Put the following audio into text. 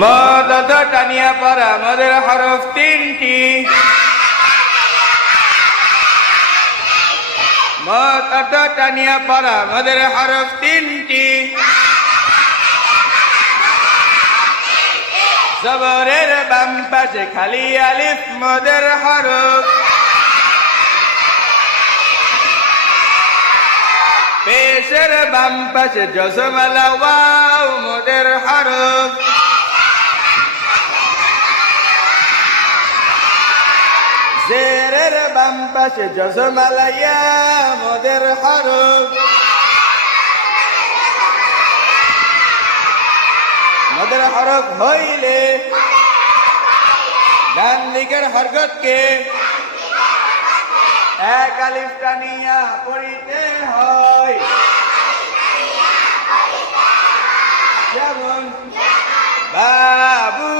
মদ টানিয়া পড়া মদের হরফ তিনটি। মদ টানিয়া পড়া মদের হরফ তিনটি। জবরের বাম পাশে খালি আলিফ মদের হরফ। পেশের বাম পাশে জজমালা ওয়াও মদের হরফ। জেরের বাম পাশে জজমালা ইয়া মদের হরফ। মদের হরফ হইলে ডান দিকের হরকতকে এক আলিফ টানিয়া পড়িতে হয়। যেমন বাবু